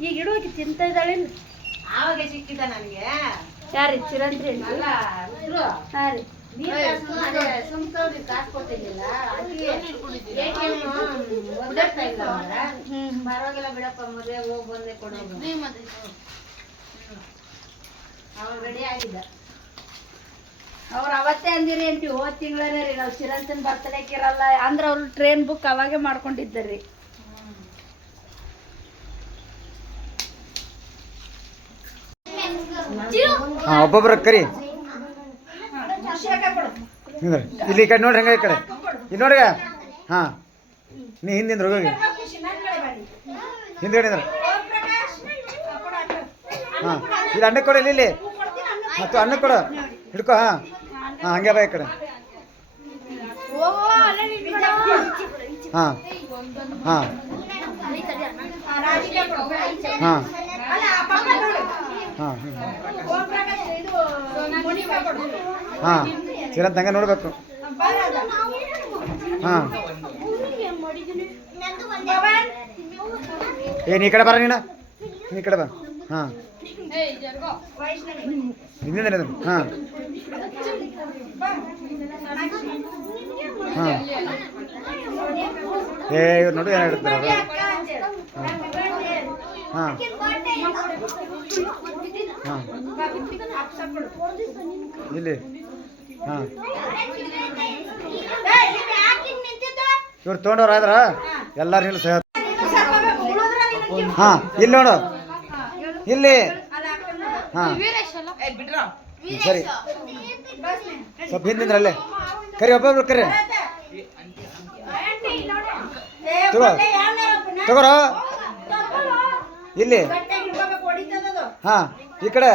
ಈಗ ಇಡುವಾಗಿ ತಿಂತ ಇದ್ದಾಳೆ. ಆವಾಗ ಸಿಕ್ಕಿದ ನನಗೆ. ಯಾರಿ ಚಿರಂತ್ರಿ ಅಲ್ಲ. ಹಾ ರೀ. ಪರವಾಗಿಲ್ಲ ಬಿಡಪ್ಪ ಮದುವೆ ಹೋಗಿ ಬಂದೆ ಕೊಡೋದು ಅವಾಗ ರೆಡಿ ಆಗಿದ್ದ. ಅವ್ರು ಅವತ್ತೇ ಅಂದಿರಿ ಅಂತೀವಿ ಹೋದ್ ತಿಂಗಳೇ ರೀ ನಾವು ಚಿರಂತನ್ ಬರ್ತಲೇಕಿರಲ್ಲ. ಅಂದ್ರೆ ಅವ್ರು ಟ್ರೈನ್ ಬುಕ್ ಅವಾಗೆ ಮಾಡ್ಕೊಂಡಿದ್ದರಿ. ಹಾಂ, ಒಬ್ಬೊಬ್ರ ಕರಿ. ಇಲ್ಲಿ ಈ ಕಡೆ ನೋಡ್ರಿ ಹಂಗೆ ಈ ಕಡೆ. ಇಲ್ಲಿ ನೋಡ್ರಿ. ಹಾಂ. ನೀ ಹಿಂದಿಂದ ಹೋಗಿ. ಹಿಂದ್ಗಡೆ ಹಾಂ. ಇಲ್ಲಿ ಅಣ್ಣ ಕೊಡು, ಇಲ್ಲಿ ಇಲ್ಲಿ. ಮತ್ತು ಅಣ್ಣ ಕೊಡು. ಹಿಡ್ಕೊ, ಹಾಂ. ಹಾಂ, ಹಂಗೆ ಬಾ ಈ ಕಡೆ. ಹಾಂ. ಹಾಂ. ಹಾಂ. ಹಾಂ ಚಿರಂತ ಹಂಗೆ ನೋಡಬೇಕು. ಹಾಂ. ಏ, ನೀ ಕಡೆ ಬರ ನೀನು. ನೀ ಕಡೆ ಬಾ. ಹಾಂ. ನಿಂದ್ರು. ಹಾಂ. ಹಾಂ. ಏ, ಇವ್ರು ನೋಡಿ ಏನು ಹಾಂ. ಹಾಂ. ಇಲ್ಲಿ. ಹಾಂ. ಇವ್ರು ತೊಗೊಂಡವ್ರು ಆದ್ರ ಎಲ್ಲಾರು ಸಹ ಹಾಂ, ಇಲ್ಲಿ ನೋಡು. ಇಲ್ಲಿ. ಹಾಂ. ಸರಿ. ಸ್ವಲ್ಪ ಹಿಂದಿಂದ್ರ ಅಲ್ಲೇ ಕರಿ ಒಬ್ಬೊಬ್ರು ಕರಿ. ತಗೋ. ತಗೋರೋ ಇಲ್ಲಿ? ಹಾಂ ಈ ಕಡೆ?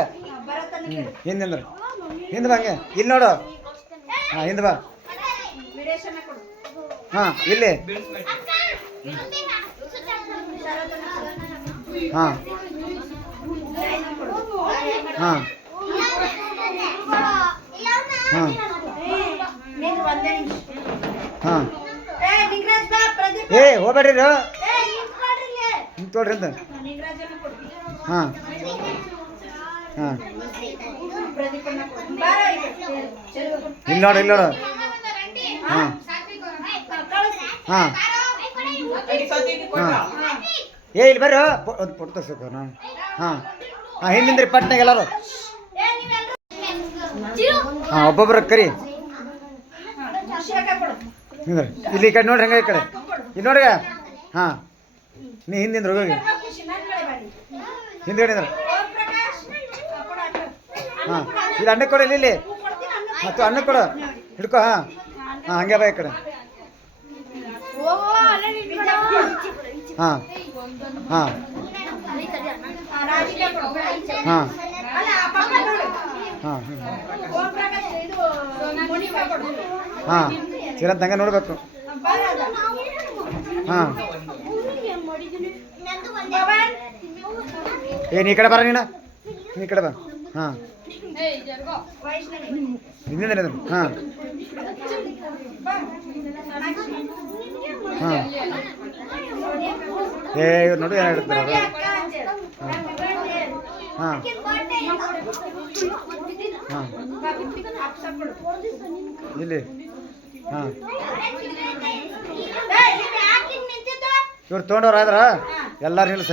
ಹ್ಞೂ ಹಿಂದಿಂದ್ರ ಹಿಂದೆ ಬಾ ಹಂಗೆ. ಇಲ್ಲಿ ನೋಡು. ಹಾಂ ಹಿಂದೆ ಬಾ. ಹಾಂ ಇಲ್ಲಿ. ಹಾಂ. ಹಾಂ. ಹಾಂ. ಹಾ. ಏ ಹೋಗ್ಬೇಡ್ರಿ ಹಿಂಗೆ ತೊಗೊಳ್ರಿ ಅಂತ. ಹಾಂ. ಹಾಂ. ಇಲ್ಲಿ ನೋಡು ಇಲ್ಲಿ ನೋಡು. ಹಾಂ. ಹಾಂ. ಹಾಂ. ಏ, ಇಲ್ಲಿ ಬರ್ರಿ. ಒಂದು ಪೊಟ್ಟ ಸ್ವಲ್ಪ ನಾನು. ಹಾಂ. ಹಾಂ, ಹಿಂದಿಂದ್ರಿ ಪಟ್ನಾಗ ಎಲ್ಲರೂ. ಹಾಂ ಒಬ್ಬೊಬ್ಬರ ಕರಿ. ಇಲ್ಲಿ ಈ ಕಡೆ ನೋಡ್ರಿ, ಹಂಗೆ ಈ ಕಡೆ. ಇಲ್ಲಿ ನೋಡ್ರಿ. ಹಾಂ. ನೀ ಹಿಂದಿಂದ ಹೋಗಿ. ಹಿಂದೆ ಹೇಳಿದ್ರು ಹಾಂ. ಇಲ್ಲಿ ಅಣ್ಣ ಕೊಡ ಇಲ್ಲಿ ಇಲ್ಲಿ. ಮತ್ತು ಅಣ್ಣ ಕೊಡ. ಹಿಡ್ಕೊ ಹಾಂ. ಹಾಂ ಹಂಗೆ ಬಾ ಈ ಕಡೆ. ಹಾಂ. ಹಾಂ. ಹಾಂ. ಹಾಂ ಹಾಂ. ಹಾ. ಹಾ. ನೋಡಬೇಕು. ಹಾಂ. ಏ, ನೀ ಕಡೆ ಬರ ನೀನು. ನೀ ಕಡೆ ಬರ ಹಾಂ. ಹಿಂದಿಂದ. ಹಾಂ. ಹಾಂ. ಏ, ಇವ್ರು ನೋಡಿ ಏನು ಹೇಳ್ತಾರೆ ಹಾಂ. ಹಾಂ. ಇಲ್ಲಿ. ಹಾಂ. ಇವ್ರು ತೊಗೊಂಡವ್ರು ಆದ್ರ ಎಲ್ಲಾರು ನಿಲ್ಸ